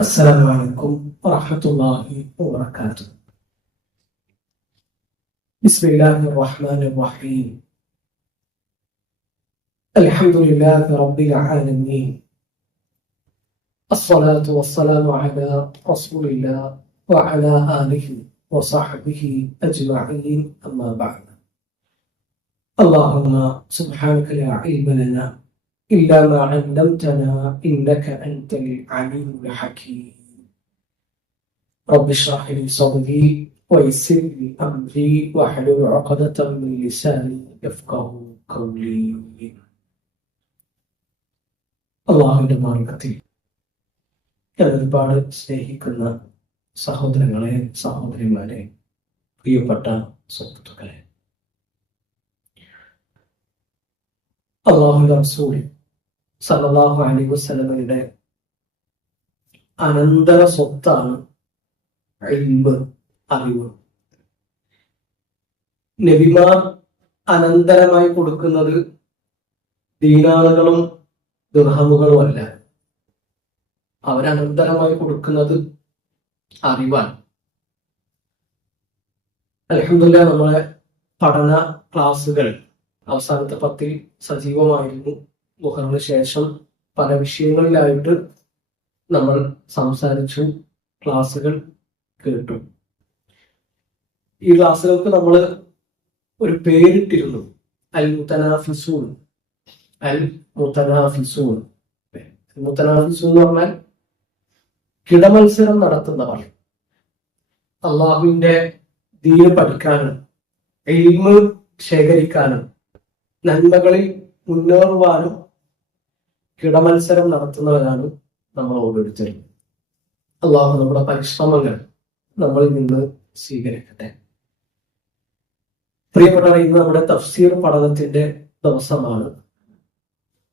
السلام عليكم ورحمة الله وبركاته. بسم الله الرحمن الرحيم. الحمد لله رب العالمين، الصلاة والسلام على رسول الله وعلى آله وصحبه أجمعين، أما بعد. اللهم سبحانك لا علم لنا إلا ما علمتنا إنك أنت العليم الحكيم. رب اشرح لي صدري ويسر لي أمري واحلل عقدة من لساني يفقهوا قولي. അള്ളാഹുവിന്റെ മാർഗത്തിൽ ഞാൻ ഒരുപാട് സ്നേഹിക്കുന്ന സഹോദരങ്ങളെ, സഹോദരിമാരെ, പ്രിയപ്പെട്ട സുഹൃത്തുക്കളെ, അള്ളാഹുവിന്റെ റസൂൽ സല്ലല്ലാഹു അലൈഹി വസല്ലമയുടെ അനന്തര സ്വത്താണ് ഇൽമ്, അറിവ്. നബിമാർ അനന്തരമായി കൊടുക്കുന്നത് ദീനാറുകളും ദിർഹമുകളും അല്ല, അവരനന്തരമായി കൊടുക്കുന്നത് അറിവാണ്. അൽഹംദുലില്ലാഹ്, നമ്മളെ പഠന ക്ലാസുകൾ അവസാനത്തെ 10 സജീവമായിരുന്നു. മുഹറിന് ശേഷം പല വിഷയങ്ങളിലായിട്ട് നമ്മൾ സംസാരിച്ചു, ക്ലാസുകൾ കേട്ടു. ഈ ക്ലാസുകൾക്ക് നമ്മൾ ഒരു പേരിട്ടിരുന്നു, അൽ മുതനാഫിസൂൻ. അൽ മുതനാഫിസൂൻ മുതനാഫിസൂൻ എന്ന് പറഞ്ഞാൽ കിടമത്സരം നടത്തുന്നവർ, അള്ളാഹുവിന്റെ ദീന് പഠിക്കാനും ഇൽമ് ശേഖരിക്കാനും നന്മകളിൽ മുന്നേറുവാനും കിടമത്സരം നടത്തുന്നവരാണ് നമ്മൾ ഓരോരുത്തരും. അള്ളാഹു നമ്മുടെ പരിശ്രമങ്ങൾ നമ്മളിൽ നിന്ന് സ്വീകരിക്കട്ടെ. പ്രിയപ്പെട്ടവർ, ഇന്ന് നമ്മുടെ തഫ്സീർ പഠനത്തിന്റെ ദിവസമാണ്.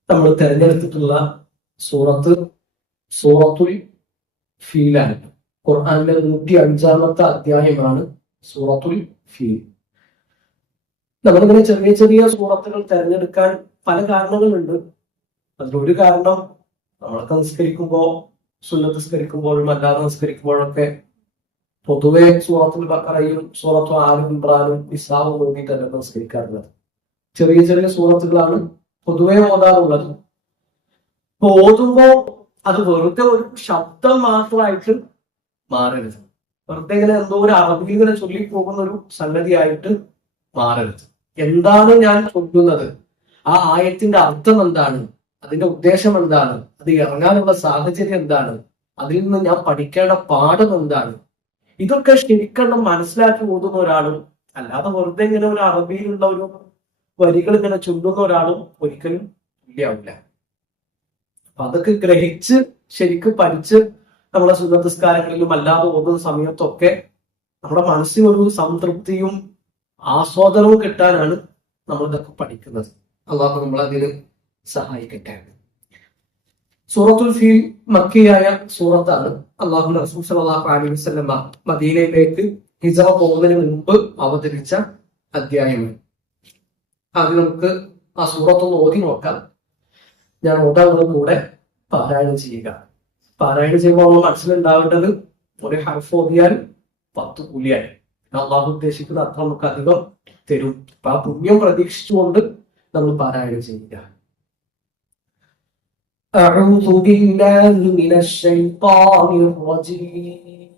നമ്മൾ തിരഞ്ഞെടുത്തിട്ടുള്ള സൂറത്തുൽ ഫീലാണ്. ഖുർആനിലെ 105-ാമത്തെ അധ്യായമാണ് സൂറത്തുൽ ഫീൽ. നമ്മളിങ്ങനെ ചെറിയ ചെറിയ സൂറത്തുകൾ തിരഞ്ഞെടുക്കാൻ പല കാരണങ്ങളുണ്ട്. അതിലൊരു കാരണം, നമ്മളൊക്കെ നിസ്കരിക്കുമ്പോൾ, സുന്നത്ത് നിസ്കരിക്കുമ്പോഴും അല്ലാതെ നിസ്കരിക്കുമ്പോഴൊക്കെ പൊതുവെ സൂറത്തുൽ ബഖറയും സൂറത്തു ആലി ഇംറാനും നിസാവും നോക്കിയിട്ടല്ല നിസ്കരിക്കാറുള്ളത്. ചെറിയ ചെറിയ സൂറത്തുകളാണ് പൊതുവെ ഓതാറുള്ളത്. ഓതുമ്പോ അത് വെറുതെ ഒരു ശബ്ദം മാത്രമായിട്ട് മാറരുത്. വെറുതെ ഇങ്ങനെ എന്തോ ഒരു അറബിയിൽ ഇങ്ങനെ ചൊല്ലിപ്പോകുന്ന ഒരു സംഗതിയായിട്ട് മാറരുത്. എന്താണ് ഞാൻ ചൊല്ലുന്നത്, ആ ആയത്തിന്റെ അർത്ഥം എന്താണ്, അതിന്റെ ഉദ്ദേശം എന്താണ്, അത് ഇറങ്ങാനുള്ള സാഹചര്യം എന്താണ്, അതിൽ നിന്ന് ഞാൻ പഠിക്കേണ്ട പാഠം എന്താണ്, ഇതൊക്കെ ശരിക്കണം മനസ്സിലാക്കി ഓതുന്ന ഒരാളും, അല്ലാതെ വെറുതെ ഇങ്ങനെ ഒരു അറബിയിലുള്ള ഒരു വരികൾ ഇങ്ങനെ ചൊല്ലുന്ന ഒരാളും ഒരിക്കലും തുല്യാവില്ല. അപ്പൊ അതൊക്കെ ഗ്രഹിച്ച് ശരിക്കും പഠിച്ച് നമ്മളെ സുന്നത്തസ്കാരങ്ങളിലും അല്ലാതെ ഓതുന്ന സമയത്തൊക്കെ നമ്മുടെ മനസ്സിനൊരു സംതൃപ്തിയും ആസ്വാദനവും കിട്ടാനാണ് നമ്മൾ ഇതൊക്കെ പഠിക്കുന്നത്. അള്ളാഹു നമ്മളതിന് സഹായിക്കട്ടെ. സൂറത്തുൽ ഫീൽ മക്കിയായ സൂറത്താണ്. അള്ളാഹുവിന്റെ റസൂൽ സ്വല്ലല്ലാഹു അലൈഹി വസല്ലമ മദീനയിലേക്ക് ഹിജ്റ പോകുന്നതിന് മുമ്പ് അവതരിച്ച അധ്യായമാണ്. അത് നമുക്ക് ആ സൂറത്തൊന്ന് ഓതി നോക്കാം. ഞാൻ ഓതാവുന്ന കൂടെ പാരായണം ചെയ്യുക. പാരായണം ചെയ്യുമ്പോൾ നമ്മൾ മനസ്സിലുണ്ടാവേണ്ടത്, ഒരു ഹർഫ് ഓതിയാൽ 10 കൂലിയായി. അള്ളാഹു ഉദ്ദേശിക്കുന്ന അത്ര നമുക്ക് അധികം തരും. അപ്പൊ ആ പുണ്യം പ്രതീക്ഷിച്ചുകൊണ്ട് നമ്മൾ പാരായണം ചെയ്യുക. أعوذ بالله من الشيطان الرجيم.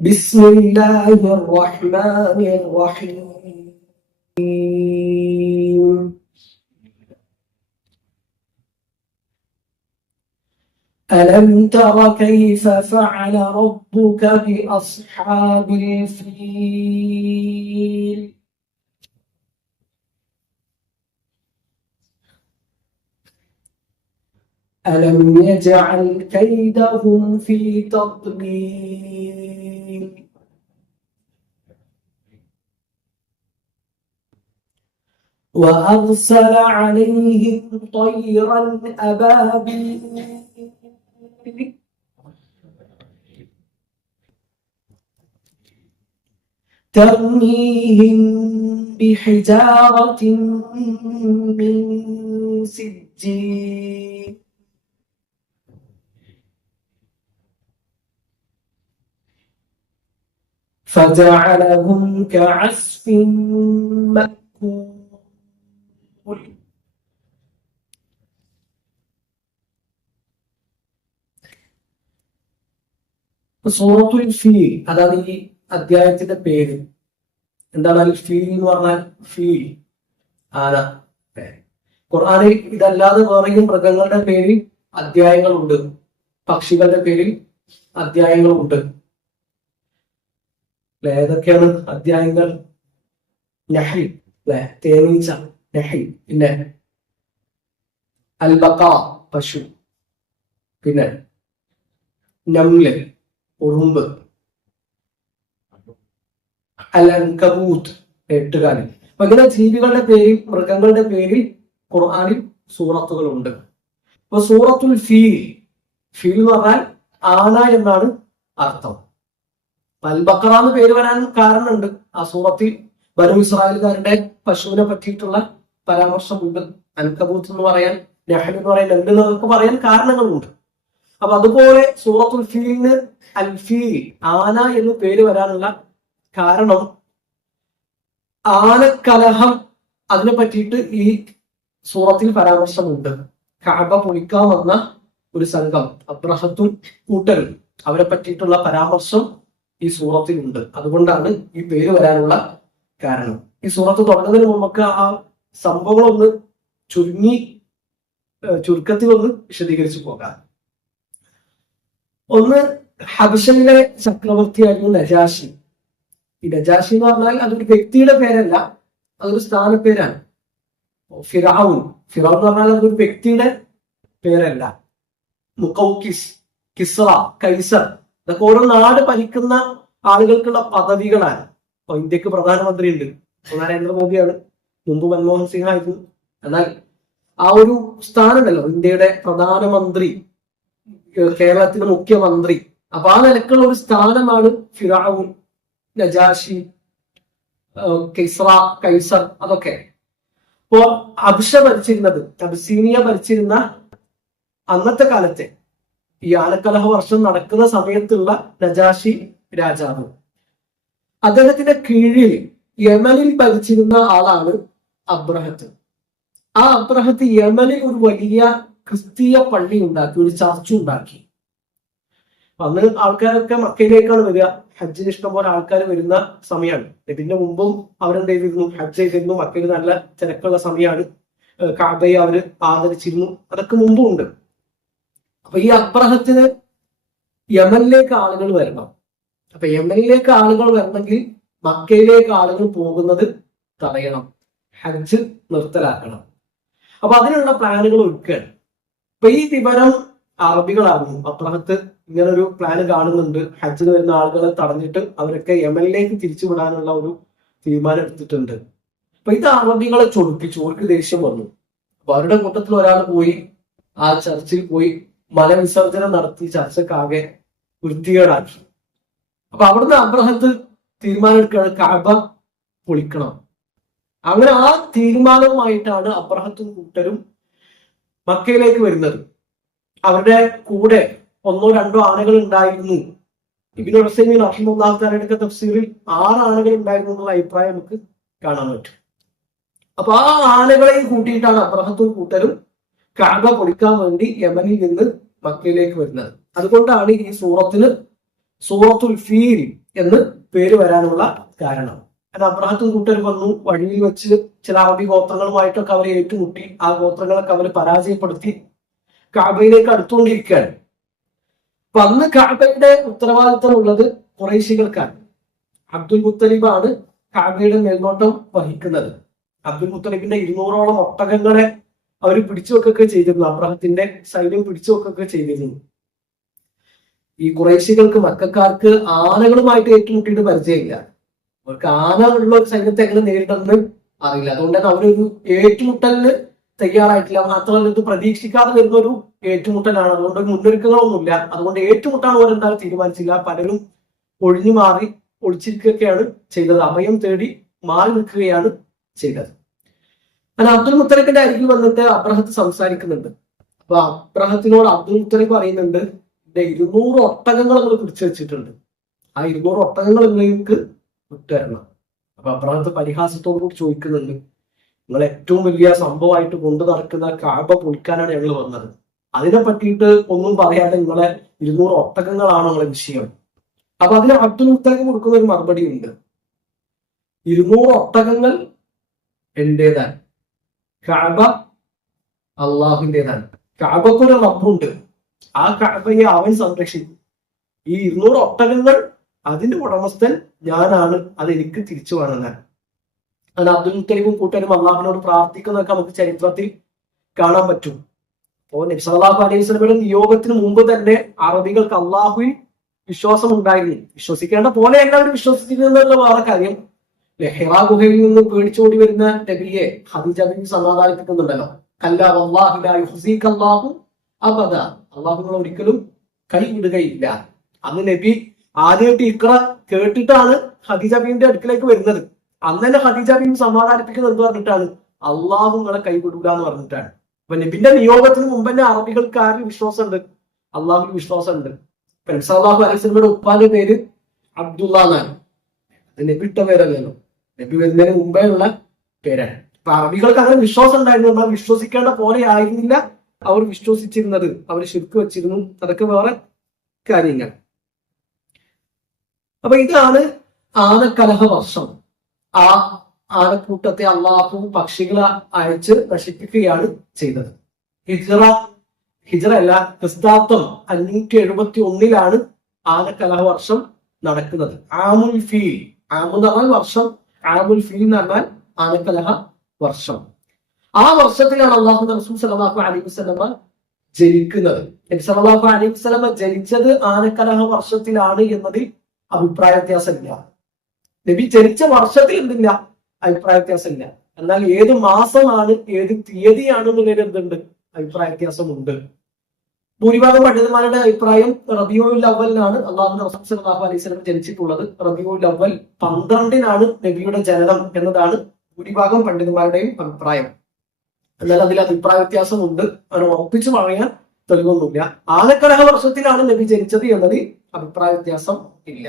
بسم الله الرحمن الرحيم. ألم تر كيف فعل ربك بأصحاب الفيل؟ ألم يجعل كيدهم في تضليل؟ وأرسل عليهم طيرا أبابيل ترميهم بحجارة من سجيل فجعلهم كعصف مأكول. സൂറത്തുൽ ഫീൽ, അതാണ് ഈ അധ്യായത്തിന്റെ പേര്. എന്താണ് അൽ ഫീൽ എന്ന് പറഞ്ഞാൽ? ഫീൽ, ആന. ഖുർആനിൽ ഇതല്ലാതെ വേറെയും മൃഗങ്ങളുടെ പേരിൽ അധ്യായങ്ങളുണ്ട്, പക്ഷികളുടെ പേരിൽ അധ്യായങ്ങളുണ്ട്. ഏതൊക്കെയാണ് അധ്യായങ്ങൾ? നഹ്ൽ, തേനീച്ച, നഹ്ൽ. പിന്നെ അൽ ബഖ, പശു. പിന്നെ നംല്, ഉറുമ്പ്. അൽ അൻകബൂത്ത്, എട്ടുകാലി. അപ്പൊ ഇങ്ങനെ ജീവികളുടെ പേരിൽ, മൃഗങ്ങളുടെ പേരിൽ ഖുർആനിൽ സൂറത്തുകളുണ്ട്. അപ്പൊ സൂറത്തുൽ ഫീൽ, ഫീൽ എന്ന് പറഞ്ഞാൽ ആന എന്നാണ് അർത്ഥം. അൽ ബഖറ എന്ന് പേര് വരാൻ കാരണമുണ്ട്. ആ സൂറത്തിൽ ബനൂ ഇസ്രായേൽക്കാരുടെ പശുവിനെ പറ്റിയിട്ടുള്ള പരാമർശമുണ്ട്. അൻകബൂത്ത് എന്ന് പറയാൻ, നഹ്ൽ എന്ന് പറയാൻ, നംല് എന്നൊക്കെ പറയാൻ കാരണങ്ങളുണ്ട്. അപ്പൊ അതുപോലെ സൂറത്തുൽ ഫീലിന് അൽ ഫീൽ, ആന എന്ന് പേര് വരാനുള്ള കാരണം ആനക്കലഹം, അതിനെ പറ്റിയിട്ട് ഈ സൂറത്തിൽ പരാമർശമുണ്ട്. കഅബ പൊളിക്കാൻ വന്ന ഒരു സംഘം, അബ്രഹത്തും കൂട്ടരും, അവരെ പറ്റിയിട്ടുള്ള പരാമർശം ഈ സൂറത്തിലുണ്ട്. അതുകൊണ്ടാണ് ഈ പേര് വരാനുള്ള കാരണം. ഈ സൂറത്ത് തുടങ്ങുന്നതിന് മുമ്പ് ആ സംഭവങ്ങളൊന്ന് ചുരുക്കത്തിൽ ഒന്ന് വിശദീകരിച്ചു പോകാം. ഒന്ന്, ഹബശയിലെ ചക്രവർത്തിയായിരുന്നു നജാഷി. ഈ നജാഷി എന്ന് പറഞ്ഞാൽ അതൊരു വ്യക്തിയുടെ പേരല്ല, അതൊരു സ്ഥാനപ്പേരാണ്. ഫിറഔൻ, ഫിറൗൻ എന്ന് പറഞ്ഞാൽ അതൊരു വ്യക്തിയുടെ പേരല്ല. മുഖൌക്കിസ്, കിസ്റ, കൈസർ, ഇതൊക്കെ ഓരോ നാട് ഭരിക്കുന്ന ആളുകൾക്കുള്ള പദവികളാണ്. അപ്പൊ ഇന്ത്യക്ക് പ്രധാനമന്ത്രി ഉണ്ട്, നരേന്ദ്രമോദിയാണ്. മുമ്പ് മൻമോഹൻ സിംഗ് ആയിരുന്നു. എന്നാൽ ആ ഒരു സ്ഥാനമുണ്ടല്ലോ, ഇന്ത്യയുടെ പ്രധാനമന്ത്രി, കേരളത്തിലെ മുഖ്യമന്ത്രി. അപ്പൊ ആ നിലക്കുള്ള ഒരു സ്ഥാനമാണ് ഫിറഔൻ, നജാഷി, കിസ്റ, കൈസർ, അതൊക്കെ. അപ്പോ അബ്ഷ ഭരിച്ചിരുന്നത്, അബ്സീനിയ ഭരിച്ചിരുന്ന അന്നത്തെ കാലത്തെ ഈ ആനക്കലഹ വർഷം നടക്കുന്ന സമയത്തുള്ള നജാഷി രാജാവ്, അദ്ദേഹത്തിന്റെ കീഴിൽ യമനിൽ ഭരിച്ചിരുന്ന ആളാണ് അബ്രഹത്ത്. ആ അബ്രഹത്ത് യമനിൽ ഒരു വലിയ ക്രിസ്തീയ പള്ളി ഉണ്ടാക്കി, ഒരു ചർച്ച് ഉണ്ടാക്കി. അന്ന് ആൾക്കാരൊക്കെ മക്കയിലേക്കാണ് വരിക. ഹജ്ജിന് ഇഷ്ടംപോലെ ആൾക്കാർ വരുന്ന സമയമാണ്. ഇതിന്റെ മുമ്പും അവരെന്ത് ചെയ്തിരുന്നു? ഹജ്ജ് ചെയ്തിരുന്നു. മക്കയിൽ നല്ല തിരക്കുള്ള സമയമാണ്. കഅബയെ അവര് ആദരിച്ചിരുന്നു. അതൊക്കെ മുമ്പും ഉണ്ട്. അപ്പൊ ഈ അബ്രഹത്തിന് യമനിലേക്ക് ആളുകൾ വരണം. അപ്പൊ യമനിലേക്ക് ആളുകൾ വരണമെങ്കിൽ മക്കയിലേക്ക് ആളുകൾ പോകുന്നത് തടയണം, ഹജ്ജ് നിർത്തലാക്കണം. അപ്പൊ അതിനുള്ള പ്ലാനുകൾ ഒരുക്കുകയാണ്. അപ്പൊ ഈ വിവരം അറബികളാകുന്നു. അബ്രഹത്ത് ഇങ്ങനൊരു പ്ലാന് കാണുന്നുണ്ട്, ഹജ്ജിന് വരുന്ന ആളുകളെ തടഞ്ഞിട്ട് അവരൊക്കെ യമനിലേക്ക് തിരിച്ചുവിടാനുള്ള ഒരു തീരുമാനം എടുത്തിട്ടുണ്ട്. അപ്പൊ ഇത് അറബികളെ ചൊടിപ്പിച്ചു, അവർക്ക് ദേഷ്യം വന്നു. അപ്പൊ അവരുടെ കൂട്ടത്തിൽ ഒരാൾ പോയി ആ ചർച്ചിൽ പോയി മലവിസർജനം നടത്തി ചർച്ചക്കാകെ വൃത്തികേടാക്കി. അപ്പൊ അവിടുന്ന് അബ്രഹത്ത് തീരുമാനം എടുക്കുകയാണ്, കഅബ പൊളിക്കണം. അങ്ങനെ ആ തീരുമാനവുമായിട്ടാണ് അബ്രഹത്തും കൂട്ടരും മക്കയിലേക്ക് വരുന്നത്. അവരുടെ കൂടെ 1-2 ആനകൾ ഉണ്ടായിരുന്നു. ഇബ്നു ഉസൈമീൻ റഹിമഹുല്ലാഹു തആലയുടെ തഫ്സീറിൽ 6 ആനകൾ ഉണ്ടായിരുന്നു എന്നുള്ള അഭിപ്രായം നമുക്ക് കാണാൻ പറ്റും. അപ്പൊ ആ ആനകളെയും കൂട്ടിയിട്ടാണ് അബ്രഹത്തും കൂട്ടരും കഅബ പൊളിക്കാൻ വേണ്ടി യമനിൽ നിന്ന് മക്കയിലേക്ക് വരുന്നത്. അതുകൊണ്ടാണ് ഈ സൂറത്തിന് സൂറത്തുൽ ഫീൽ എന്ന് പേര് വരാനുള്ള കാരണം. കാരണം അബ്രഹത്തും കൂട്ടരും വന്നു, വഴിയിൽ വെച്ച് ചില അറബി ഗോത്രങ്ങളുമായിട്ടൊക്കെ അവരെ ഏറ്റുമുട്ടി. ആ ഗോത്രങ്ങളൊക്കെ അവർ പരാജയപ്പെടുത്തി കഅബയിലേക്ക് അടുത്തുകൊണ്ടിരിക്കുകയാണ്. അപ്പൊ അന്ന് കഅബയുടെ ഉത്തരവാദിത്തം ഉള്ളത് ഖുറൈശികൾക്കാണ്. അബ്ദുൽ മുത്തലിബാണ് കഅബയുടെ മേൽനോട്ടം വഹിക്കുന്നത്. അബ്ദുൽ മുത്തലിബിന്റെ 200ഓളം ഒട്ടകങ്ങളെ അവർ പിടിച്ചു വെക്കൊക്കെ ചെയ്തിരുന്നു. അബ്രഹത്തിന്റെ സൈന്യം പിടിച്ചു വെക്കൊക്കെ ചെയ്തിരുന്നു. ഈ ഖുറൈശികൾക്ക്, മക്കക്കാർക്ക് ആനകളുമായിട്ട് ഏറ്റുമുട്ടിയിട്ട് പരിചയമില്ല. അവർക്ക് ആന ഉള്ള ഒരു സൈന്യത്തെ എങ്ങനെ നേരിട്ടെന്ന് അറിയില്ല. അതുകൊണ്ട് തന്നെ അവരൊരു ഏറ്റുമുട്ടലിന് തയ്യാറായിട്ടില്ല. മാത്രമല്ല ഇത് പ്രതീക്ഷിക്കാതെ വരുന്ന ഒരു ഏറ്റുമുട്ടലാണ്. അതുകൊണ്ട് മുന്നൊരുക്കങ്ങളൊന്നുമില്ല. അതുകൊണ്ട് ഏറ്റുമുട്ടാൻ അവരെന്തായാലും തീരുമാനിച്ചില്ല. പലരും ഒഴിഞ്ഞു മാറി ഒളിച്ചിരിക്കുകയാണ് ചെയ്തത്. അഭയം തേടി മാറി നിൽക്കുകയാണ് ചെയ്തത്. അങ്ങനെ അബ്ദുൽ മുത്തലിബിന്റെ അരികിൽ വന്നിട്ട് അബ്രഹത്ത് സംസാരിക്കുന്നുണ്ട്. അപ്പൊ അബ്രഹത്തിനോട് അബ്ദുൽ മുത്തലിബ് പറയുന്നുണ്ട്, എന്റെ 200 ഒട്ടകങ്ങൾ നിങ്ങൾ പിടിച്ചു വെച്ചിട്ടുണ്ട്, ആ 200 ഒട്ടകങ്ങൾ നിങ്ങൾക്ക് വിട്ടുതരണം. അപ്പൊ അബ്രഹത്ത് പരിഹാസത്തോടു കൂടി ചോദിക്കുന്നുണ്ട്, നിങ്ങൾ ഏറ്റവും വലിയ സംഭവമായിട്ട് കൊണ്ടു നടക്കുന്ന കഅബ പൊളിക്കാനാണ് ഞങ്ങൾ വന്നത്, അതിനെ പറ്റിയിട്ട് ഒന്നും പറയാതെ നിങ്ങളെ 200 ഒട്ടകങ്ങളാണ് നിങ്ങളെ വിഷയം. അപ്പൊ അതിന് അബ്ദുൽ മുത്തലിബ് കൊടുക്കുന്ന ഒരു മറുപടി ഉണ്ട്, 200 ഒട്ടകങ്ങൾ എന്റേതാണ്, കഅബ അള്ളാഹുവിൻ്റെതാണ്. കഅബക്കൊരു റബ്ബുണ്ട്, ആ കഅബയെ അവൻ സംരക്ഷിക്കും. ഈ 200 ഒട്ടകങ്ങൾ അതിന്റെ ഉടമസ്ഥൻ ഞാനാണ്, അത് എനിക്ക് തിരിച്ചു വേണമെന്നാണ്. അത് അബ്ദുൽ മുത്തലിബും കൂട്ടരും അള്ളാഹുവിനോട് പ്രാർത്ഥിക്കുന്നതൊക്കെ നമുക്ക് ചരിത്രത്തിൽ കാണാൻ പറ്റും. അപ്പോൾ നബി സല്ലല്ലാഹു അലൈഹി വസല്ലമയുടെ നിയോഗത്തിന് മുമ്പ് തന്നെ അറബികൾക്ക് അള്ളാഹുവിൽ വിശ്വാസം ഉണ്ടായിരുന്നു. വിശ്വസിക്കേണ്ട പോലെ എല്ലാവരും വിശ്വസിച്ചിരുന്നുള്ള വേറെ കാര്യം. ഹിറാ ഗുഹയിൽ നിന്ന് പേടിച്ചോടി വരുന്ന നബിയെ ഖദീജ ബീവി സമാധാനിപ്പിക്കുന്നുണ്ടല്ലോ, കല്ലാ വല്ലാഹി ലാ യുഖ്സിക അല്ലാഹു അബദ, അള്ളാഹു നിങ്ങളെ ഒരിക്കലും കൈവിടുകയില്ല. അന്ന് നബി ആദ്യമായിട്ട് ഇഖ്റ കേട്ടിട്ടാണ് ഖദീജ ബീവിന്റെ അടുക്കിലേക്ക് വരുന്നത്. അന്ന് തന്നെ ഖദീജ ബീവി സമാധാനിപ്പിക്കുന്നത് എന്ത് പറഞ്ഞിട്ടാണ്, അള്ളാഹു നിങ്ങളെ കൈവിടൂല എന്ന് പറഞ്ഞിട്ടാണ്. അപ്പൊ നബിന്റെ നിയോഗത്തിന് മുമ്പ് തന്നെ അറബികൾക്ക് ആരും വിശ്വാസമുണ്ട്, അള്ളാഹുവിൽ വിശ്വാസമുണ്ട്. നബി സല്ലല്ലാഹു അലൈഹി വസല്ലമയുടെ ഉപ്പാന്റെ പേര് അബ്ദുള്ള എന്നാണ്. അത് നബി ഇട്ട പേരല്ലല്ലോ, നബി വരുന്നതിന് മുമ്പേ ഉള്ള പേരാണ്. അപ്പൊ അറബികൾക്ക് അങ്ങനെ വിശ്വാസം ഉണ്ടായിരുന്നു, എന്നാൽ വിശ്വസിക്കേണ്ട പോലെ ആയിരുന്നില്ല അവർ വിശ്വസിച്ചിരുന്നത്, അവർ ശിർക്ക് വെച്ചിരുന്നു, അതൊക്കെ വേറെ കാര്യങ്ങൾ. അപ്പൊ ഇതാണ് ആനക്കലഹ വർഷം. ആ ആനക്കൂട്ടത്തെ അള്ളാഹു പക്ഷികളെ അയച്ച് നശിപ്പിക്കുകയാണ് ചെയ്തത്. ഹിജ്റ അല്ല, ക്രിസ്താബ്ദം 571 ആനക്കലഹ വർഷം നടക്കുന്നത്. ആമുൽ ഫീൽ, ആമു എന്ന് പറഞ്ഞാൽ വർഷം, ആമുൽ ഫീൽ എന്ന് പറഞ്ഞാൽ ആനക്കലഹ വർഷം. ആ വർഷത്തിലാണ് അള്ളാഹു റസൂൽ സല്ലല്ലാഹു അലൈഹി വസല്ലമ ജനിക്കുന്നത്. നബി സല്ലല്ലാഹു അലൈഹി വസല്ലമ ജനിച്ചത് ആനക്കലഹ വർഷത്തിലാണ് എന്നതിൽ അഭിപ്രായ വ്യത്യാസമില്ല. നബി ജനിച്ച വർഷത്തിൽ എന്തില്ല, അഭിപ്രായ വ്യത്യാസമില്ല. എന്നാൽ ഏത് മാസമാണ്, ഏത് തീയതിയാണ് എന്നുള്ളതിൽ എന്തുണ്ട്, അഭിപ്രായ വ്യത്യാസമുണ്ട്. ഭൂരിഭാഗം പണ്ഡിതന്മാരുടെ അഭിപ്രായം റബീഉൽ അവ്വലിനാണ് അള്ളാഹു റസൂൽ സല്ലല്ലാഹു അലൈഹി വസല്ലം ജനിച്ചിട്ടുള്ളത്. റബീഉൽ അവ്വൽ 12 നബിയുടെ ജനനം എന്നതാണ് ഭൂരിഭാഗം പണ്ഡിതന്മാരുടെയും അഭിപ്രായം. എന്നാൽ അതിൽ അഭിപ്രായ വ്യത്യാസമുണ്ട്, അങ്ങനെ ഉറപ്പിച്ചു പറയാൻ തെളിവൊന്നുമില്ല. ആനക്കലഹ വർഷത്തിലാണ് നബി ജനിച്ചത് എന്നതിൽ അഭിപ്രായ വ്യത്യാസം ഇല്ല.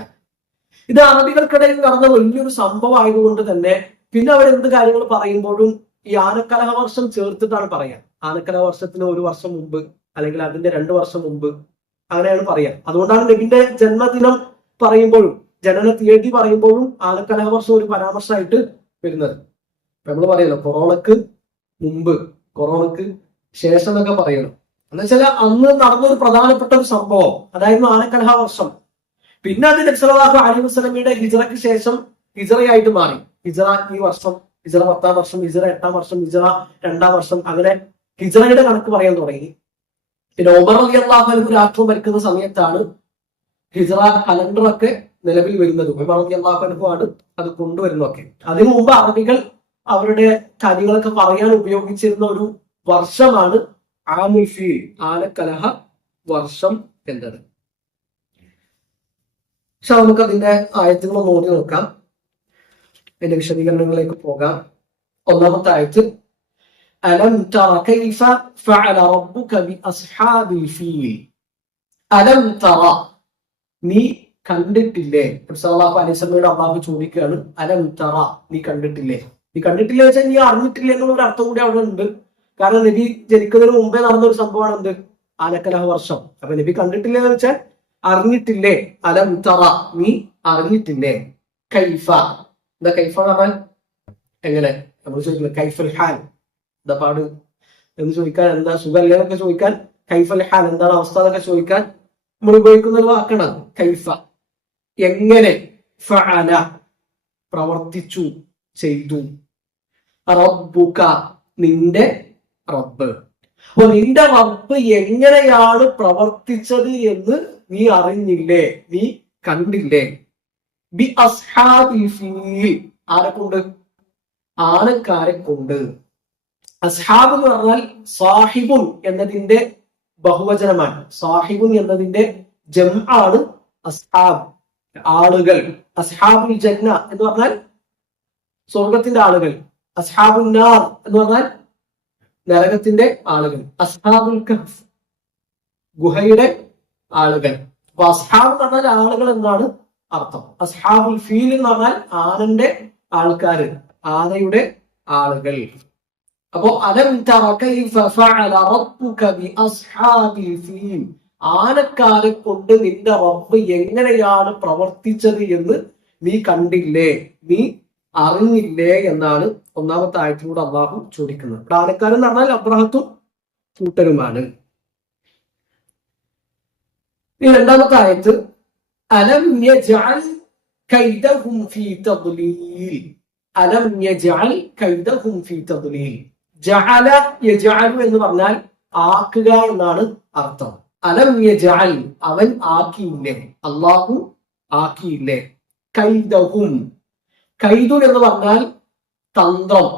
ഇത് അറബികൾക്കിടയിൽ നടന്ന വലിയൊരു സംഭവം ആയതുകൊണ്ട് തന്നെ പിന്നെ അവരെന്ത് കാര്യങ്ങൾ പറയുമ്പോഴും ഈ ആനക്കലഹ വർഷം ചേർത്തിട്ടാണ് പറയാ. ആനക്കലഹ വർഷത്തിന് 1 വർഷം മുമ്പ് അല്ലെങ്കിൽ അതിന്റെ 2 വർഷം മുമ്പ് അങ്ങനെയാണ് പറയാ. അതുകൊണ്ടാണ് നബിന്റെ ജന്മദിനം പറയുമ്പോഴും ജനന തീയതി പറയുമ്പോഴും ആനക്കലഹ വർഷം ഒരു പരാമർശമായിട്ട് വരുന്നത്. നമ്മൾ പറയല്ലോ കൊറോണക്ക് മുമ്പ്, കൊറോണക്ക് ശേഷം എന്നൊക്കെ പറയണം. എന്ന് വെച്ചാൽ അന്ന് നടന്നൊരു പ്രധാനപ്പെട്ട ഒരു സംഭവം അതായിരുന്നു ആനക്കലഹ വർഷം. പിന്നെ അത് നബി സല്ലല്ലാഹു അലൈഹി വസല്ലമയുടെ ഹിജ്റയ്ക്ക് ശേഷം ഹിജ്റയായിട്ട് മാറി. ഹിജ്റ ഈ വർഷം, ഹിജ്റ 10-ാം വർഷം, ഹിജ്റ 8-ാം വർഷം, ഹിജ്റ 2-ാം വർഷം, അങ്ങനെ ഹിജ്റയുടെ കണക്ക് പറയാൻ തുടങ്ങി. പിന്നെ ഉമർ റളിയല്ലാഹു അൻഹു രാഷ്ട്രം ഭരിക്കുന്ന സമയത്താണ് ഹിജ്റ കലണ്ടറൊക്കെ നിലവിൽ വരുന്നത്. ഉമർ റളിയല്ലാഹു അൻഹു ആണ് അത് കൊണ്ടുവരുന്നതൊക്കെ. അതിനു മുമ്പ് അറബികൾ അവരുടെ കാര്യങ്ങളൊക്കെ പറയാൻ ഉപയോഗിച്ചിരുന്ന ഒരു വർഷമാണ് ആമുൽ ഫീൽ, ആനക്കലഹ വർഷം എന്നത്. പക്ഷെ നമുക്ക് അതിന്റെ ആയത്തുകൾ നോക്കി നോക്കാം, അതിന്റെ വിശദീകരണങ്ങളിലേക്ക് പോകാം. ഒന്നാമത്തെ ആയത്ത്, അലം തറ കൈഫ ഫഅല റബ്ബുക ബി അസ്ഹാബിൽ ഫീൽ. അലം തറ, നീ കണ്ടിട്ടില്ലേ? നബി സല്ലല്ലാഹു അലൈഹി വസല്ലമയുടെ അല്ലാഹു ചോദിക്കുകയാണ്, അലം തറ, നീ കണ്ടിട്ടില്ലേ? നീ കണ്ടിട്ടില്ല വെച്ചാൽ നീ അറിഞ്ഞിട്ടില്ല എന്നുള്ള ഒരു അർത്ഥം കൂടി അവിടെ ഉണ്ട്. കാരണം നബി ജനിക്കുന്നതിന് മുമ്പേ നടന്ന ഒരു സംഭവമാണ് എന്ത്, ആനക്കലഹ വർഷം. അപ്പൊ നബി കണ്ടിട്ടില്ല എന്ന് വെച്ചാൽ അറിഞ്ഞിട്ടില്ലേ. അലം തറ, നീ അറിഞ്ഞിട്ടില്ലേ? കൈഫ, എന്താ കൈഫ എന്ന് പറഞ്ഞാൽ എങ്ങനെ? നമ്മൾ ചോദിക്കുന്നത് കൈഫൽ ഹാൽ, എന്താ പാട് എന്ന് ചോദിക്കാൻ, എന്താ സുഖല്ലേ എന്നൊക്കെ ചോദിക്കാൻ കൈഫൽ ഹാൽ, എന്താണ് അവസ്ഥ എന്നൊക്കെ ചോദിക്കാൻ നമ്മൾ ഉപയോഗിക്കുന്ന ഒരു വാക്കാണ് കൈഫ. എങ്ങനെ? ഫഅല, പ്രവർത്തിച്ചു, ചെയ്തു. റബ്ബുക, നിന്റെ റബ്ബ്. അപ്പൊ നിന്റെ റബ്ബ് എങ്ങനെയാണ് പ്രവർത്തിച്ചത് എന്ന് നീ അറിഞ്ഞില്ലേ, നീ കണ്ടില്ലേ? ബി അസ്ഹാബിൽ ഫീൽ, ആരെ കൊണ്ട്? ആനക്കാരെ കൊണ്ട്. അസ്ഹാബ് എന്ന് പറഞ്ഞാൽ സാഹിബുൻ എന്നതിന്റെ ബഹുവചനമാണ്. സാഹിബുൻ എന്നതിന്റെ ജംആണ് അസ്ഹാബ്, ആളുകൾ. അസ്ഹാബുൽ ജന്ന എന്ന് പറഞ്ഞാൽ സ്വർഗത്തിന്റെ ആളുകൾ. അസ്ഹാബുൻ നാർ എന്ന് പറഞ്ഞാൽ നരകത്തിന്റെ ആളുകൾ. അസ്ഹാബുൽ കഹ്ഫ് ഗുഹയുടെ ആളുകൾ. അപ്പൊ അസ്ഹാബ് എന്ന് പറഞ്ഞാൽ ആളുകൾ എന്നാണ് അർത്ഥം. അസ്ഹാബുൽ ഫീൽ എന്ന് പറഞ്ഞാൽ ആനന്റെ ആൾക്കാര്, ആനയുടെ ആളുകൾ. അപ്പോ അലം തറ കൈഫ ഫഅല റബ്ബുക ബി അസ്ഹാബിൽ ഫീൽ, ആനക്കാരെ കൊണ്ട് നിന്റെ റബ്ബ് എങ്ങനെയാണ് പ്രവർത്തിച്ചത് എന്ന് നീ കണ്ടില്ലേ, നീ അറിഞ്ഞില്ലേ എന്നാണ് ഒന്നാമത്തെ ആയത്തിലൂടെ അള്ളാഹു ചോദിക്കുന്നത്. ഇവിടെ ആനക്കാരെന്ന് പറഞ്ഞാൽ അബ്രഹത്തും കൂട്ടരുമാണ്. ഈ രണ്ടാമത്തെ ആയത്ത് അലം യജ്അൽ കൈദഹും ഫീ തദ്ലീൽ, അലം യജ്അൽ കൈദഹും ഫീ തദ്ലീൽ. ജഅല യജ്അലു എന്ന് പറഞ്ഞാൽ ആക്കുക എന്നാണ് അർത്ഥം. അലം യജ്അൽ അവൻ ആക്കിയില്ലേ, അല്ലാഹു ആക്കിയില്ലേ. കൈദഹും, കൈദു എന്ന് പറഞ്ഞാൽ തന്ത്രം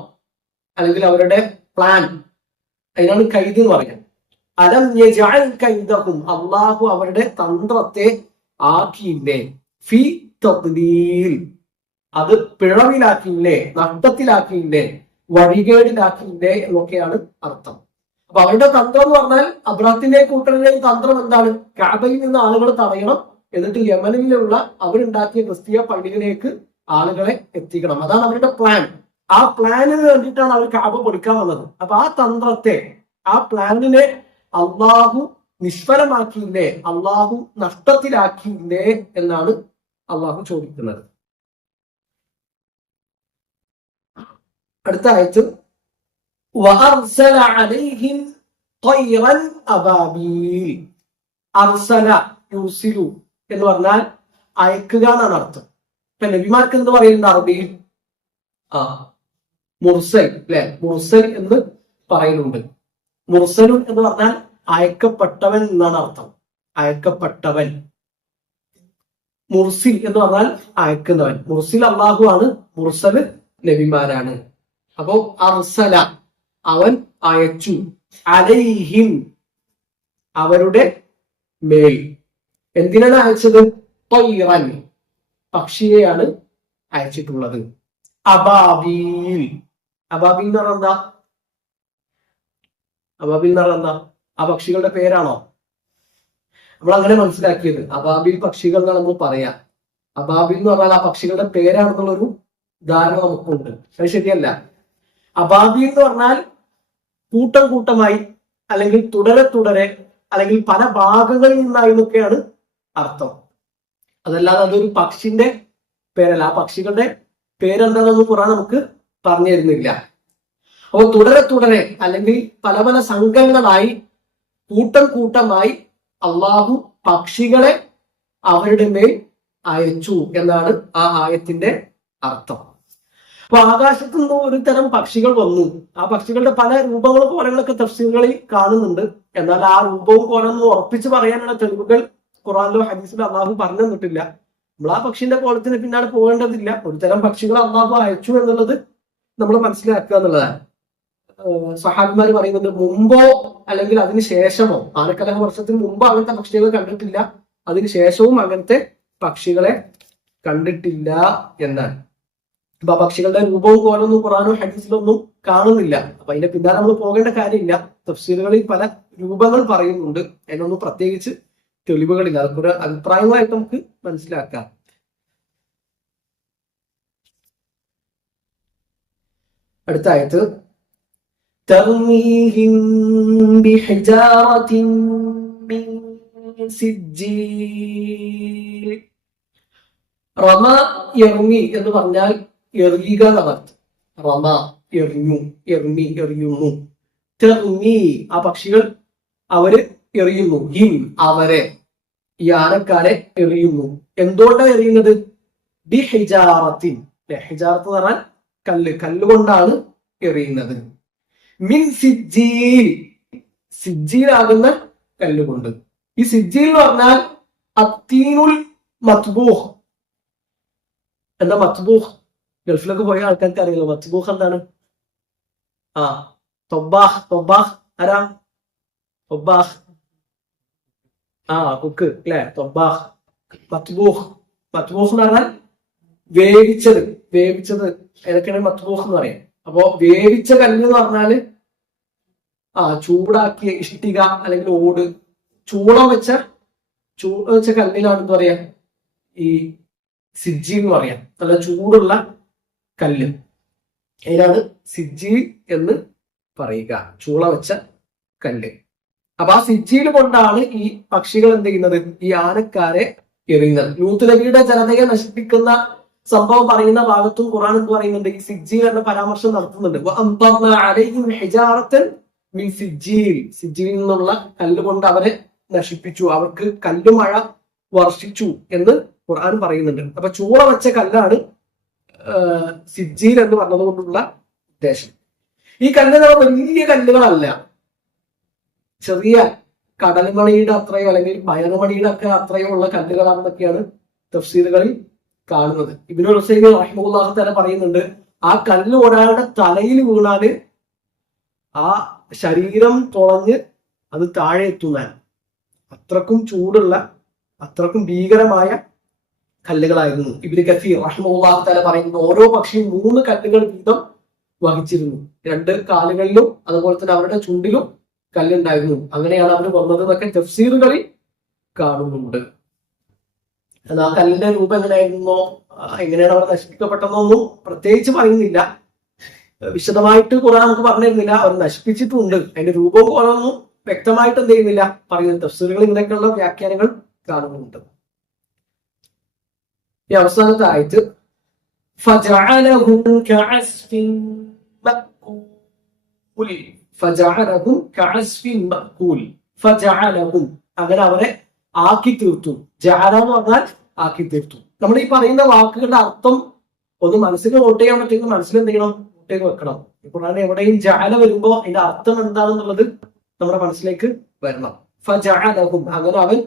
അല്ലെങ്കിൽ അവരുടെ പ്ലാൻ, അതിനാണ് കൈദ് എന്ന് പറയുന്നത്. അലം യജ്അൽ കൈദഹും, അല്ലാഹു അവരുടെ തന്ത്രത്തെ ആക്കിയില്ലേ. ഫി തദ്ലീൽ, അത് പിഴവിലാക്കിയില്ലേ, നഷ്ടത്തിലാക്കിയില്ലേ, വഴികേടിലാക്കിയില്ലേ എന്നൊക്കെയാണ് അർത്ഥം. അപ്പൊ അവരുടെ തന്ത്രം എന്ന് പറഞ്ഞാൽ അബ്രാഹത്തിന്റെ കൂട്ടരുടെയും തന്ത്രം എന്താണ്? കഅബയിൽ നിന്ന് ആളുകൾ തടയണം, എന്നിട്ട് യമനിലുള്ള അവരുണ്ടാക്കിയ ക്രിസ്തീയ പള്ളികളിലേക്ക് ആളുകളെ എത്തിക്കണം. അതാണ് അവരുടെ പ്ലാൻ. ആ പ്ലാനിന് വേണ്ടിയിട്ടാണ് അവർ കഅബ പൊളിക്കാൻ വന്നത്. അപ്പൊ ആ തന്ത്രത്തെ, ആ പ്ലാനിനെ അള്ളാഹു നിഷ്ഫലമാക്കിയില്ലേ, അള്ളാഹു നഷ്ടത്തിലാക്കിയില്ലേ എന്നാണ് അള്ളാഹു ചോദിക്കുന്നത്. അടുത്ത ആയത്ത് വഅർസല അലൈഹിം ത്വയ്റൻ അബാബീൽ. അർസല യുർസിലു എന്ന് പറഞ്ഞാൽ അയക്കുക എന്നാണ് അർത്ഥം. ഇപ്പൊ നബിമാർക്ക് എന്ത് പറയുന്നുണ്ട് അറബിയിൽ? മുർസൽ, അല്ലെ? മുർസൽ എന്ന് പറയുന്നുണ്ട്. മുർസലുൻ എന്ന് പറഞ്ഞാൽ അയക്കപ്പെട്ടവൻ എന്നാണ് അർത്ഥം. അയക്കപ്പെട്ടവൻ. മുർസിൽ എന്ന് പറഞ്ഞാൽ അയക്കുന്നവൻ. മുർസിൽ അള്ളാഹു ആണ്, മുർസൽ നബിമാരാണ്. അപ്പോ അർസല അവൻ അയച്ചു, അലൈഹിം അവരുടെ മേൽ. എന്തിനാണ് അയച്ചത്? ത്വയ്റൻ പക്ഷിയെയാണ് അയച്ചിട്ടുള്ളത്. അബാബീൽ, അബാബീൽ എന്ന് പറഞ്ഞാൽ എന്താ? അബാബീൽ എന്ന് പറഞ്ഞാൽ എന്താ? ആ പക്ഷികളുടെ പേരാണോ? നമ്മൾ അങ്ങനെ മനസ്സിലാക്കിയത്. അബാബീൽ പക്ഷികൾ എന്നാണ് നമ്മൾ പറയാ. അബാബീൽ എന്ന് പറഞ്ഞാൽ ആ പക്ഷികളുടെ പേരാണെന്നുള്ളൊരു ധാരണ നമുക്കുണ്ട്. അത് ശരിയല്ല. അബാബീൽ എന്ന് പറഞ്ഞാൽ കൂട്ടം കൂട്ടമായി, അല്ലെങ്കിൽ തുടരെ തുടരെ, അല്ലെങ്കിൽ പല ഭാഗങ്ങളിൽ നിന്നായി എന്നൊക്കെയാണ് അർത്ഥം. അതല്ലാതെ അതൊരു പക്ഷിന്റെ പേരല്ല. ആ പക്ഷികളുടെ പേരെന്താണെന്ന് ഖുർആൻ നമുക്ക് പറഞ്ഞു തരുന്നില്ല. അപ്പോൾ തുടരെ തുടരെ അല്ലെങ്കിൽ പല പല സംഘങ്ങളായി, കൂട്ടം കൂട്ടമായി അള്ളാഹു പക്ഷികളെ അവരുടെ മേൽ അയച്ചു എന്നാണ് ആ ആയത്തിന്റെ അർത്ഥം. അപ്പൊ ആകാശത്തു നിന്ന് ഒരു തരം പക്ഷികൾ വന്നു. ആ പക്ഷികളുടെ പല രൂപങ്ങളും കോലങ്ങളൊക്കെ തഫ്സീറുകളിൽ കാണുന്നുണ്ട്. എന്നാൽ ആ രൂപവും കോലൊന്നും ഉറപ്പിച്ച് പറയാനുള്ള തെളിവുകൾ ഖുർആനിലോ ഹദീസിലോ അള്ളാഹു പറഞ്ഞു തന്നിട്ടില്ല. നമ്മൾ ആ പക്ഷിന്റെ കോലത്തിന് പിന്നാലെ പോകേണ്ടതില്ല. ഒരു തരം പക്ഷികൾ അള്ളാഹു അയച്ചു എന്നുള്ളത് നമ്മൾ മനസ്സിലാക്കുക എന്നുള്ളതാണ്. സഹാബിമാർ പറയുന്നുണ്ട്, മുമ്പോ അല്ലെങ്കിൽ അതിന് ശേഷമോ, ആനക്കലഹ വർഷത്തിന് മുമ്പ് അങ്ങനത്തെ പക്ഷികളെ കണ്ടിട്ടില്ല, അതിന് ശേഷവും അങ്ങനത്തെ പക്ഷികളെ കണ്ടിട്ടില്ല എന്നാണ്. അപ്പൊ ആ പക്ഷികളുടെ രൂപവും കോലൊന്നും ഖുർആനോ ഹദീസിലൊന്നും കാണുന്നില്ല. അപ്പൊ അതിന്റെ പിന്നാലെ നമ്മൾ പോകേണ്ട കാര്യമില്ല. തഫ്സീറുകളിൽ പല രൂപങ്ങൾ പറയുന്നുണ്ട്, അതിനൊന്നും പ്രത്യേകിച്ച് തെളിവുകളില്ല. അതൊക്കെ അഭിപ്രായങ്ങളായിട്ട് നമുക്ക് മനസ്സിലാക്കാം. അടുത്ത ആയത്ത് തർമീഹിം ബിഹിജാറത്തിൻ മിൻ സിജ്ജീൽ. റമ യർമി എന്ന് പറഞ്ഞാൽ എറിയുക എന്നർത്ഥം. റമ എറിഞ്ഞു, എർമി എറിയുന്നു. തെർമി ആ പക്ഷികൾ അവര് എറിയുന്നു. ഹിം അവരെ, ഈ ആനക്കാരെ എറിയുന്നു. എന്തുകൊണ്ടാണ് എറിയുന്നത്? ബി ഹിജാറത്തിൻ, ഹിജാറത്ത് എന്ന് പറഞ്ഞാൽ കല്ല്, കല്ലുകൊണ്ടാണ് എറിയുന്നത്. മിൻ സിജ്ജീൽ, സിജ്ജീലാകുന്ന കല്ലുകൊണ്ട്. ഈ സിജ്ജീൽ എന്ന് പറഞ്ഞാൽ അത്തീനുൽ മത്ബൂഹ്. എന്താ മത്ബൂഹ്? ഗൾഫിലൊക്കെ പോയ ആൾക്കാർക്ക് അറിയില്ല മത്ബൂഹ് എന്താണ്. തൊബ്ബാഹ്. തൊബ്ബാഹ് ആരാ? തൊബ്ബാഹ് കുക്ക് അല്ലെ? തൊബ്ബാഹ്. മത്ബൂഹ്, മത്ബൂഹ് എന്ന് പറഞ്ഞാൽ വേവിച്ചത്. വേവിച്ചത് ഏതൊക്കെയാണ് മത്ബൂഹ് എന്ന് പറയാം. അപ്പോ വേവിച്ച കല്ല് എന്ന് പറഞ്ഞാല് ചൂടാക്കിയ ഇഷ്ടിക അല്ലെങ്കിൽ ഓട്, ചൂളം വെച്ച കല്ലിനാണ് എന്താ പറയാ ഈ സിജ്ജി എന്ന് പറയാം. നല്ല ചൂടുള്ള കല്ല്, അതിനാണ് സിജ്ജി എന്ന് പറയുക, ചൂള വെച്ച കല്ല്. അപ്പൊ ആ സിജ്ജിയിൽ കൊണ്ടാണ് ഈ പക്ഷികൾ എന്ത് ചെയ്യുന്നത്, ഈ ആനക്കാരെ എറിയുന്നത്. ലൂത്ത് നബിയുടെ ജനതയെ നശിപ്പിക്കുന്ന സംഭവം പറയുന്ന ഭാഗത്തും ഖുർആൻ എന്ന് പറയുന്നുണ്ട്, ഈ സിജ്ജീൽ എന്ന പരാമർശം നടത്തുന്നുണ്ട്. സിജ്ജിയിൽ നിന്നുള്ള കല്ല് കൊണ്ട് അവരെ നശിപ്പിച്ചു, അവർക്ക് കല്ലുമഴ വർഷിച്ചു എന്ന് ഖുർആൻ പറയുന്നുണ്ട്. അപ്പൊ ചൂള വെച്ച കല്ലാണ് സിജ്ജീൽ എന്ന് പറഞ്ഞത് കൊണ്ടുള്ള ഉദ്ദേശം. ഈ കല്ലുകൾ വലിയ കല്ലുകളല്ല, ചെറിയ കടൽമണിയുടെ അത്രയോ അല്ലെങ്കിൽ പയറുമണിയുടെ ഒക്കെ അത്രയോ ഉള്ള കല്ലുകളാണെന്നൊക്കെയാണ് തഫ്സീറുകളിൽ കാണുന്നത്. ഇബ്നുൽ ഉസൈമീൻ റഹിമഹുല്ലാഹു തആല പറയുന്നുണ്ട്, ആ കല്ല് ഒരാളുടെ തലയിൽ വീണാല് ആ ശരീരം തുളഞ്ഞ് അത് താഴെ എത്തുന്നതാണ്. അത്രക്കും ചൂടുള്ള, അത്രക്കും ഭീകരമായ കല്ലുകളായിരുന്നു. ഇബ്നു കസീർ റഹിമഹുല്ലാഹു തആല പറയുന്നു, ഓരോ പക്ഷിയും 3 കല്ലുകൾ വീതം വഹിച്ചിരുന്നു. 2 കാലുകളിലും അതുപോലെ തന്നെ അവരുടെ ചുണ്ടിലും കല്ലുണ്ടായിരുന്നു. അങ്ങനെയാണ് അവർ വന്നത് എന്നൊക്കെ തഫ്സീറുകളിൽ കാണുന്നുണ്ട്. ആ കല്ലിന്റെ രൂപം എങ്ങനെയായിരുന്നോ, എങ്ങനെയാണ് അവർ നശിപ്പിക്കപ്പെട്ടതെന്നൊന്നും പ്രത്യേകിച്ച് പറയുന്നില്ല, വിശദമായിട്ട് ഖുർആൻ നമുക്ക് പറഞ്ഞിരുന്നില്ല. അവർ നശിപ്പിച്ചിട്ടുണ്ട്, അതിന്റെ രൂപവും കോലമൊന്നും വ്യക്തമായിട്ട് എന്ത് ചെയ്യുന്നില്ല പറയുന്നത്. തഫ്സീറുകൾ ഇങ്ങനെയൊക്കെയുള്ള വ്യാഖ്യാനങ്ങൾ കാണുന്നുണ്ട്. ഈ അവസാനത്തെ ആയത്ത് അങ്ങനെ അവരെ ആക്കി തീർത്തു. ജഅല എന്ന് പറഞ്ഞാൽ ആക്കി തീർത്തു. നമ്മൾ ഈ പറയുന്ന വാക്കുകളുടെ അർത്ഥം ഒന്ന് മനസ്സിൽ നോട്ട് ചെയ്യാൻ പറ്റുമെങ്കിൽ മനസ്സിൽ എന്ത് ചെയ്യണം, നോട്ടേക്ക് വെക്കണം. ഖുർആനിൽ എവിടെയും ജഅല വരുമ്പോ അതിന്റെ അർത്ഥം എന്താണെന്നുള്ളത് നമ്മുടെ മനസ്സിലേക്ക് വരണം. ഫജഅലഹും, അങ്ങനെ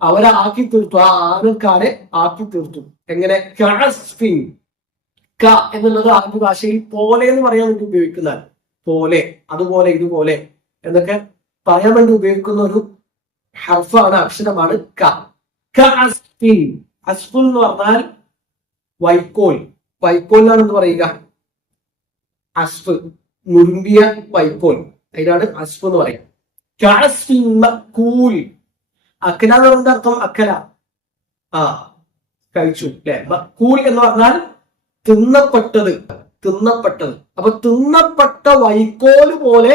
അവരെ ആക്കി തീർത്തു, ആ ആനക്കാരെ ആക്കി തീർത്തു. എങ്ങനെ? കഅസ്ഫിൻ, ക എന്നുള്ളത് അറബി ഭാഷയിൽ പോലെ എന്ന് പറയാൻ വേണ്ടി ഉപയോഗിക്കുന്നതാണ്. പോലെ, അതുപോലെ, ഇതുപോലെ എന്നൊക്കെ പറയാൻ വേണ്ടി ഉപയോഗിക്കുന്ന ഒരു ഹർഫാണ്, അക്ഷരമാണ് ക. കഅസ്ഫിൻ, അസ്ഫുൻ എന്ന് പറഞ്ഞാൽ വൈക്കോൽ. വൈക്കോലിനാണ് എന്ന് പറയുക അസ്ഫ്, മുരുമ്പിയ വൈക്കോൽ, അതിനാണ് അസ്ഫ് എന്ന് പറയുക. കഅസ്ഫിൻ മഅകൂൽ, അക്കല എന്ന് പറഞ്ഞ അർത്ഥം അക്കല, കഴിച്ചു അല്ലെ. മഅകൂൽ എന്ന് പറഞ്ഞാൽ തിന്നപ്പെട്ടത്. അപ്പൊ തിന്നപ്പെട്ട വൈക്കോല് പോലെ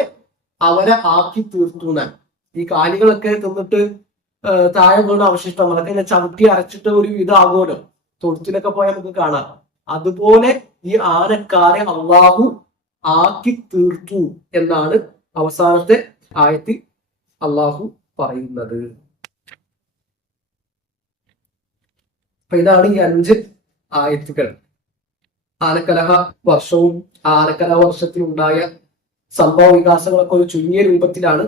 അവരെ ആക്കി തീർത്തു എന്നാണ്. ഈ കാലികളൊക്കെ തിന്നിട്ട് താഴെ വീണ അവശിഷ്ടം അതൊക്കെ ഇങ്ങനെ ചവിട്ടി അരച്ചിട്ട് ഒരു ഇതാകുമല്ലോ, തൊഴുത്തിലൊക്കെ പോയാൽ നമുക്ക് കാണാം. അതുപോലെ ഈ ആനക്കാരെ അള്ളാഹു ആക്കി തീർത്തു എന്നാണ് അവസാനത്തെ ആയത്തിൽ അള്ളാഹു പറയുന്നത്. അപ്പൊ ഇതാണ് ഈ 5 ആയത്തുകൾ. ആനക്കലഹ വർഷവും ആനക്കലഹ വർഷത്തിലുണ്ടായ സംഭവ വികാസങ്ങളൊക്കെ ഒരു ചുരുങ്ങിയ രൂപത്തിലാണ്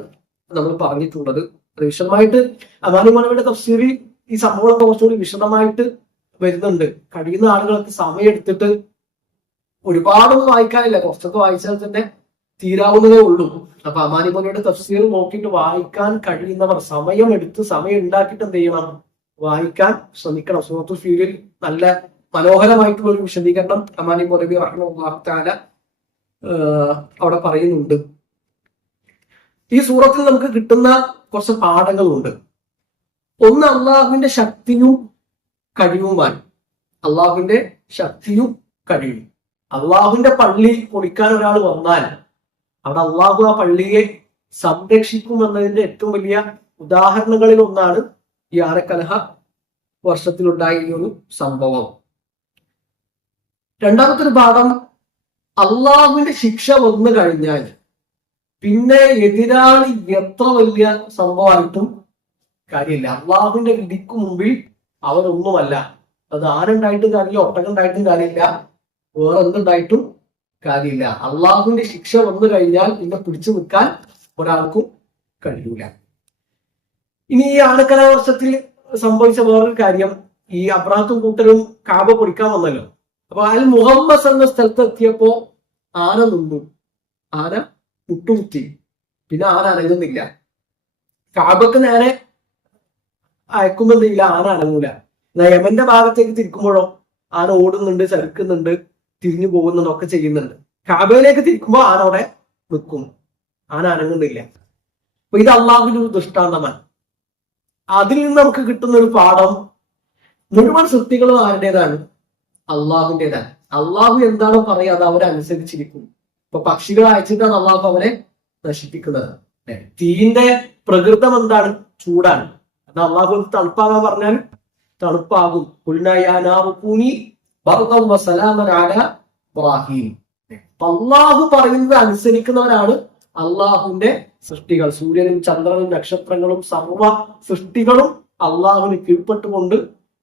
നമ്മൾ പറഞ്ഞിട്ടുള്ളത്. അത് വിശദമായിട്ട് അമാനുമാനവയുടെ തഫ്സീറിൽ ഈ സംഭവങ്ങളൊക്കെ കുറച്ചുകൂടി വിശദമായിട്ട് വരുന്നുണ്ട്. കഴിയുന്ന ആളുകളൊക്കെ സമയം എടുത്തിട്ട്, ഒരുപാടൊന്നും വായിക്കാനില്ല, കുറച്ചൊക്കെ വായിച്ചാൽ തന്നെ തീരാവുന്നതേ ഉള്ളൂ. അപ്പൊ അമാനുമാനവയുടെ തഫ്സീർ നോക്കിയിട്ട് വായിക്കാൻ കഴിയുന്നവർ സമയം ഉണ്ടാക്കിയിട്ട് എന്ത് ചെയ്യണം, വായിക്കാൻ ശ്രമിക്കണം. സൂറത്തുൽ ഫീലിൽ നല്ല മനോഹരമായിട്ടുള്ള ഒരു വിശദീകരണം അമാനി മൗലവി റഹിമഹുല്ലാഹു തആല അവിടെ പറയുന്നുണ്ട്. ഈ സൂറത്തിൽ നമുക്ക് കിട്ടുന്ന കുറച്ച് പാഠങ്ങളുണ്ട്. ഒന്ന്, അള്ളാഹുവിന്റെ ശക്തിയും കഴിവുമാണ്. അള്ളാഹുവിന്റെ ശക്തിയും കഴിവും. അള്ളാഹുവിന്റെ പള്ളി പൊളിക്കാൻ ഒരാൾ വന്നാൽ അവിടെ അള്ളാഹു ആ പള്ളിയെ സംരക്ഷിക്കുമെന്നതിന്റെ ഏറ്റവും വലിയ ഉദാഹരണങ്ങളിൽ ഒന്നാണ് ഈ ആനക്കലഹ വർഷത്തിലുണ്ടായ ഈ ഒരു സംഭവം. രണ്ടാമത്തെ ഒരു ഭാഗം, അള്ളാഹുവിന്റെ ശിക്ഷ വന്നു കഴിഞ്ഞാൽ പിന്നെ എതിരാളി എത്ര വലിയ സംഭവമായിട്ടും കാര്യമില്ല. അള്ളാഹുവിന്റെ വിധിക്ക് മുമ്പിൽ അവരൊന്നുമല്ല. അത് ആനുണ്ടായിട്ടും കാര്യമില്ല, ഒട്ടകം ഉണ്ടായിട്ടും കാര്യമില്ല, വേറെ എന്തുണ്ടായിട്ടും കാര്യമില്ല. അള്ളാഹുവിന്റെ ശിക്ഷ വന്നു കഴിഞ്ഞാൽ പിന്നെ പിടിച്ചു നിൽക്കാൻ ഒരാൾക്കും കഴിയൂല. ഇനി ഈ ആനക്കലഹ വർഷത്തിൽ സംഭവിച്ച വേറൊരു കാര്യം, ഈ അബ്രാത്തും കൂട്ടരും കാബ പൊളിക്കാൻ വന്നല്ലോ. അപ്പൊ അൽ മുഹമ്മസ് എന്ന സ്ഥലത്ത് എത്തിയപ്പോ ആന നിന്നു, ആന മുട്ടുകുത്തി, പിന്നെ ആന അനങ്ങുന്നില്ല. കാബക്ക് നേരെ അയക്കുമ്പോന്നില്ല, ആന അനങ്ങൂല. യമന്റെ ഭാഗത്തേക്ക് തിരിക്കുമ്പോഴോ ആന ഓടുന്നുണ്ട്, ചലിക്കുന്നുണ്ട്, തിരിഞ്ഞു പോകുന്നുണ്ട്, ഒക്കെ ചെയ്യുന്നുണ്ട്. കഅബയിലേക്ക് തിരിക്കുമ്പോൾ ആന അവിടെ നിൽക്കും, ആന അനങ്ങുന്നില്ല. അപ്പൊ ഇത് അള്ളാഹുവിന്റെ ഒരു ദൃഷ്ടാന്തമാണ്. അതിൽ നിന്ന് നമുക്ക് കിട്ടുന്ന ഒരു പാഠം, മുഴുവൻ സൃഷ്ടികളും ആരുടേതാണ്? അള്ളാഹുവിൻ്റെതാണ്. അള്ളാഹു എന്താണോ പറയുക അത് അവരനുസരിച്ചിരിക്കും. ഇപ്പൊ പക്ഷികളെ അയച്ചിട്ടാണ് അള്ളാഹു അവരെ നശിപ്പിക്കുന്നത്. തീന്റെ പ്രകൃതം എന്താണ്? ചൂടാണ്. അത് അള്ളാഹു തണുപ്പാകാൻ പറഞ്ഞാൽ തണുപ്പാകും. അള്ളാഹു പറയുന്നത് അനുസരിക്കുന്നവരാണ് അള്ളാഹുവിന്റെ സൃഷ്ടികൾ. സൂര്യനും ചന്ദ്രനും നക്ഷത്രങ്ങളും സർവ സൃഷ്ടികളും അള്ളാഹുവിന് കീഴ്പ്പെട്ടുകൊണ്ട്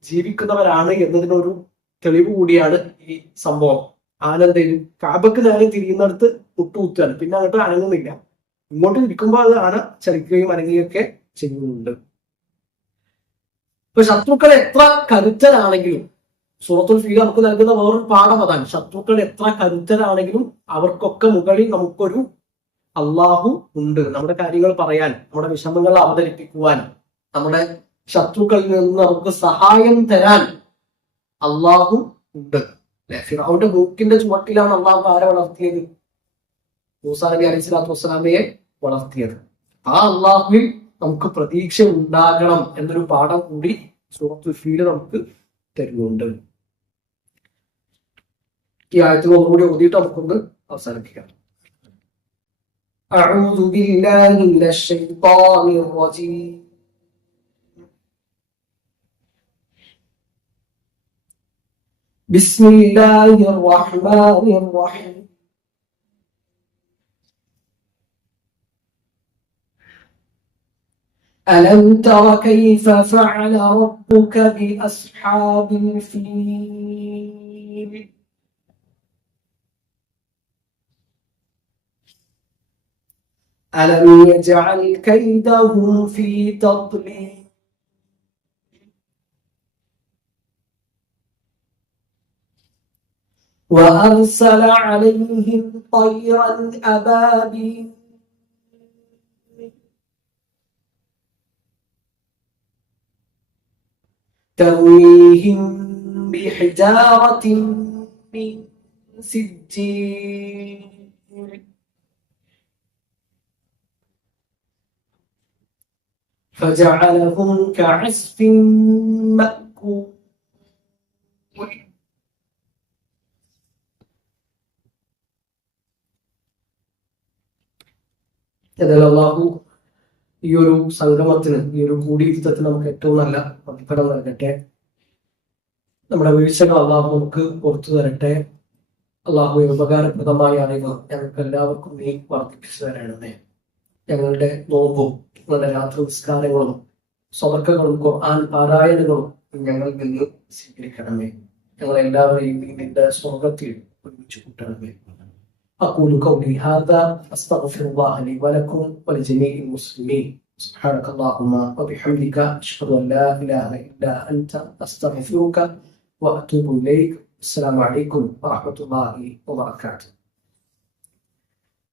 ജീവിക്കുന്നവരാണ് എന്നതിനൊരു തെളിവ് കൂടിയാണ് ഈ സംഭവം. ആനന്ദയും കാബക്ക് നേരെ തിരിയുന്നിടത്ത് മുട്ടുകുത്തുകയാണ്, പിന്നെ അങ്ങോട്ട് അനങ്ങുന്നില്ല. ഇങ്ങോട്ട് ഇരിക്കുമ്പോൾ അത് ആന ചലിക്കുകയും അനങ്ങുകയൊക്കെ ചെയ്യുന്നുണ്ട്. ഇപ്പൊ ശത്രുക്കൾ എത്ര കരുത്തരാണെങ്കിലും, സൂറത്തുൽ ഫീൽ നമുക്ക് നൽകുന്ന വേറൊരു പാഠം അതാണ്. ശത്രുക്കൾ എത്ര കരുത്തരാണെങ്കിലും അവർക്കൊക്കെ മുകളിൽ നമുക്കൊരു അള്ളാഹു ഉണ്ട്. നമ്മുടെ കാര്യങ്ങൾ പറയാൻ, നമ്മുടെ വിഷമങ്ങൾ അവതരിപ്പിക്കുവാൻ, നമ്മുടെ ശത്രുക്കളിൽ നിന്ന് നമുക്ക് സഹായം തരാൻ അള്ളാഹു ഉണ്ട്. ഫിറഔന്റെ മൂക്കിന്റെ ചുവട്ടിലാണ് അള്ളാഹു ആരെ വളർത്തിയത്? മൂസാ നബി അലൈഹി സ്വലാത്തു വസ്സലാമയെ വളർത്തിയത്. ആ അള്ളാഹുവിൽ നമുക്ക് പ്രതീക്ഷ ഉണ്ടാകണം എന്നൊരു പാഠം കൂടി സൂറത്തുൽ ഫീൽ നമുക്ക് തരുന്നുണ്ട്. ഈ ആയത്തിൽ ഒന്നുകൂടി ഓതിയിട്ട് നമുക്കൊന്ന് അവസാനിപ്പിക്കാം. അഊദു ബില്ലാഹി മിനശ് ശൈത്വാനിർ റജീം. ബിസ്മില്ലാഹിർ റഹ്മാനിർ റഹീം. ألم تر كيف فعل ربك بأصحاب الفيل ألم يجعل كيدهم في تضليل وأرسل عليهم طيرا أبابيل ترميهم بحجارة من سجيل فجعلهم كعصف مأكول. അല്ലാഹു ഈ ഒരു സംഗമത്തിന്, ഈ ഒരു കൂടിയിരുത്തത്തിന് നമുക്ക് ഏറ്റവും നല്ല പ്രതിഫലം നൽകട്ടെ. നമ്മുടെ വീഴ്ചകൾ അള്ളാഹു നമുക്ക് പുറത്തു തരട്ടെ. അള്ളാഹു ഉപകാരപ്രദമായ അറിവ് ഞങ്ങൾക്ക് എല്ലാവർക്കും നീ വർദ്ധിപ്പിച്ചു തരണമേ. ഞങ്ങളുടെ നോമ്പും ഞങ്ങളുടെ രാത്രി നിസ്കാരങ്ങളും സ്വതക്കങ്ങളും ഖുർആൻ പാരായണങ്ങളും ഞങ്ങളിൽ നിന്ന് സ്വീകരിക്കണമേ. ഞങ്ങളെല്ലാവരെയും നിന്റെ സ്വർഗത്തിൽ ഒരുമിച്ച് കൂട്ടണമേ. أقول قولي هذا أستغفر الله لي ولكم ولجميع المسلمين. سبحانك اللهم وبحمدك أشهد أن لا إله إلا أنت أستغفرك وأتوب إليك. السلام عليكم ورحمة الله وبركاته.